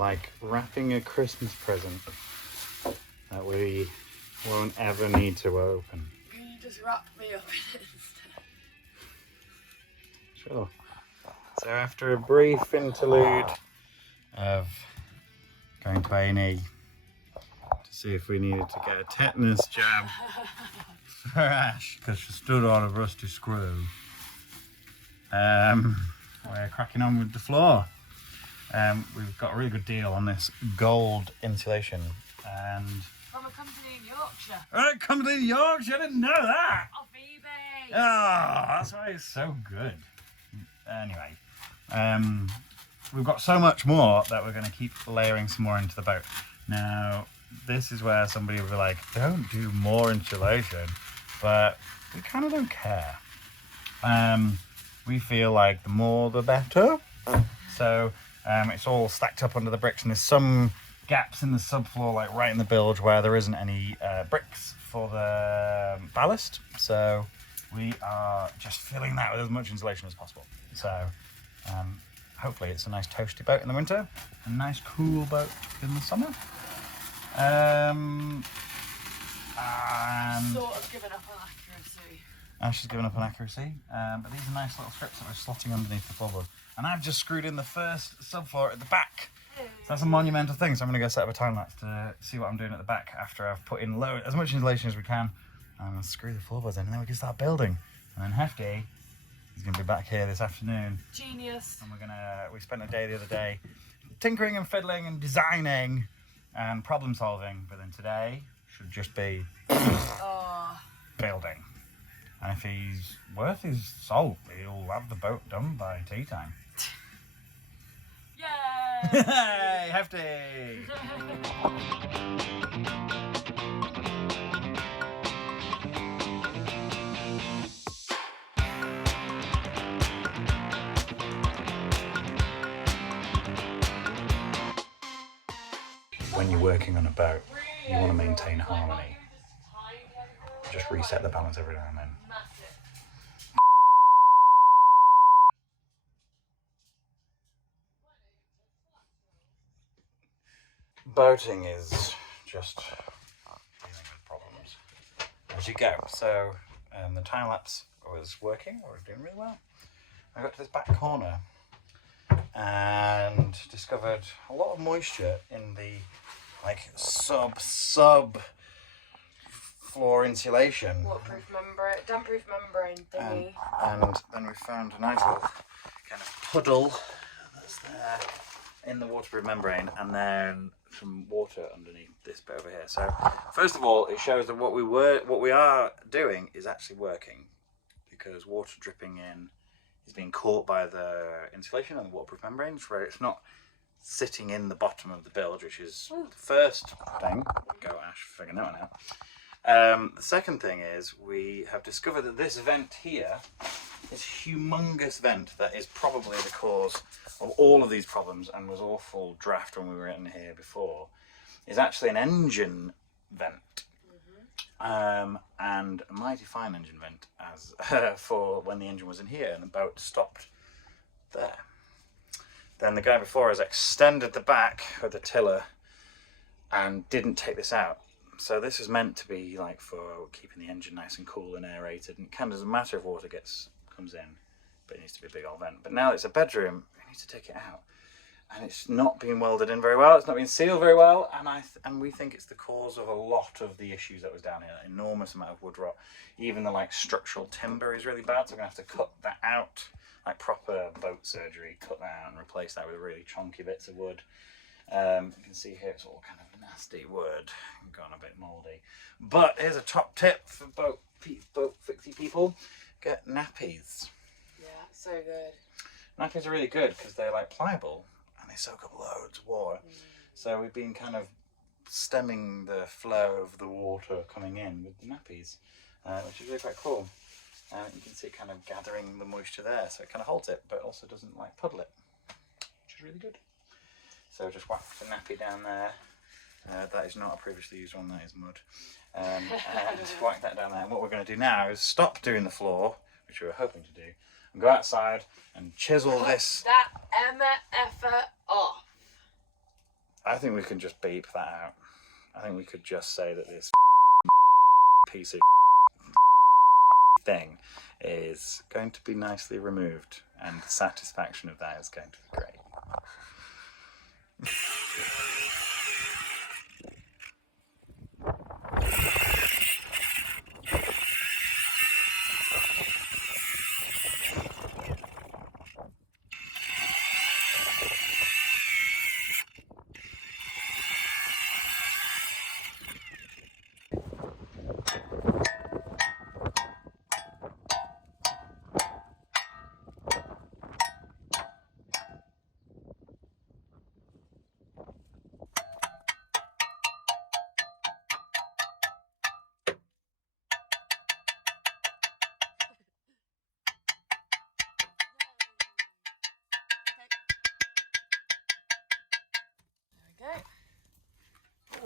like wrapping a Christmas present that we won't ever need to open. Can you just wrap me up in it instead? Sure. So after a brief interlude of going to A&E to see if we needed to get a tetanus jab for Ash because she stood on a rusty screw, we're cracking on with the floor. We've got a really good deal on this gold insulation and From a company in Yorkshire. a company in Yorkshire, I didn't know that. Off eBay. Oh, that's why it's so good. Anyway, we've got so much more that we're going to keep layering some more into the boat. Now, this is where somebody will be like, don't do more insulation, but we kind of don't care. We feel like the more the better. So it's all stacked up under the bricks, and there's some gaps in the subfloor, like right in the bilge, where there isn't any bricks for the ballast. So we are just filling that with as much insulation as possible. So hopefully it's a nice toasty boat in the winter, a nice cool boat in the summer. And Sort of given up on accuracy. Ash has given up on accuracy, but these are nice little strips that we're slotting underneath the floorboard. And I've just screwed in the first subfloor at the back. So that's a monumental thing. So I'm going to go set up a time lapse to see what I'm doing at the back after I've put in as much insulation as we can. And screw the floorboards in, and then we can start building. And then Hefty is going to be back here this afternoon. Genius. And we spent a day the other day tinkering and fiddling and designing and problem solving. But then today should just be building. And if he's worth his salt, he'll have the boat done by tea time. Yay! Hey, Hefty! When you're working on a boat, you want to maintain harmony. Just reset the balance every now and then. Boating is just dealing with problems as you go. So the time lapse was working, or was doing really well. I got to this back corner and discovered a lot of moisture in the sub floor insulation. Waterproof membrane, damp-proof membrane thingy. And then we found a nice little kind of puddle that's there in the waterproof membrane, and then some water underneath this bit over here. So first of all, it shows that what we are doing is actually working, because water dripping in is being caught by the insulation and the waterproof membranes, where it's not sitting in the bottom of the bilge, which is the first thing. Go Ash, figuring that one out. The second thing is we have discovered that this vent here, this humongous vent that is probably the cause of all of these problems and was awful draft when we were in here before, is actually an engine vent. And a mighty fine engine vent as for when the engine was in here and the boat stopped there. Then the guy before has extended the back of the tiller and didn't take this out. So this is meant to be like for keeping the engine nice and cool and aerated, and it kind of doesn't matter if water comes in, but it needs to be a big old vent. But now it's a bedroom, we need to take it out. And it's not being welded in very well, it's not being sealed very well, and we think it's the cause of a lot of the issues that was down here. An enormous amount of wood rot. Even the structural timber is really bad, so we're going to have to cut that out, like proper boat surgery, cut that out and replace that with really chunky bits of wood. You can see here it's all kind of nasty wood, gone a bit mouldy. But here's a top tip for boat fixie people: get nappies. Yeah, so good. Nappies are really good because they're pliable and they soak up loads of water. So we've been kind of stemming the flow of the water coming in with the nappies, which is really quite cool. You can see it kind of gathering the moisture there, so it kind of holds it, but also doesn't puddle it, which is really good. So just whack the nappy down there. That is not a previously used one, that is mud. And just whack that down there. And what we're going to do now is stop doing the floor, which we were hoping to do, and go outside and chisel this. That Emma effer off. I think we can just beep that out. I think we could just say that this piece of thing is going to be nicely removed, and the satisfaction of that is going to be great. Okay.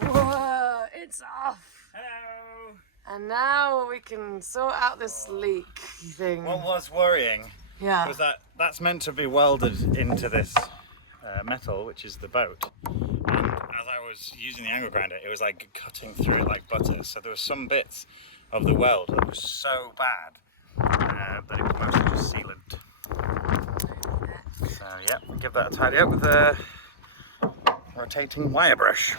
Whoa, it's off. Hello! And now we can sort out this leak thing. What was worrying Yeah. was that that's meant to be welded into this metal, which is the boat. And as I was using the angle grinder, it was like cutting through it like butter. So there were some bits of the weld that was so bad that it was mostly just sealant. So yeah, give that a tidy up with a rotating wire brush.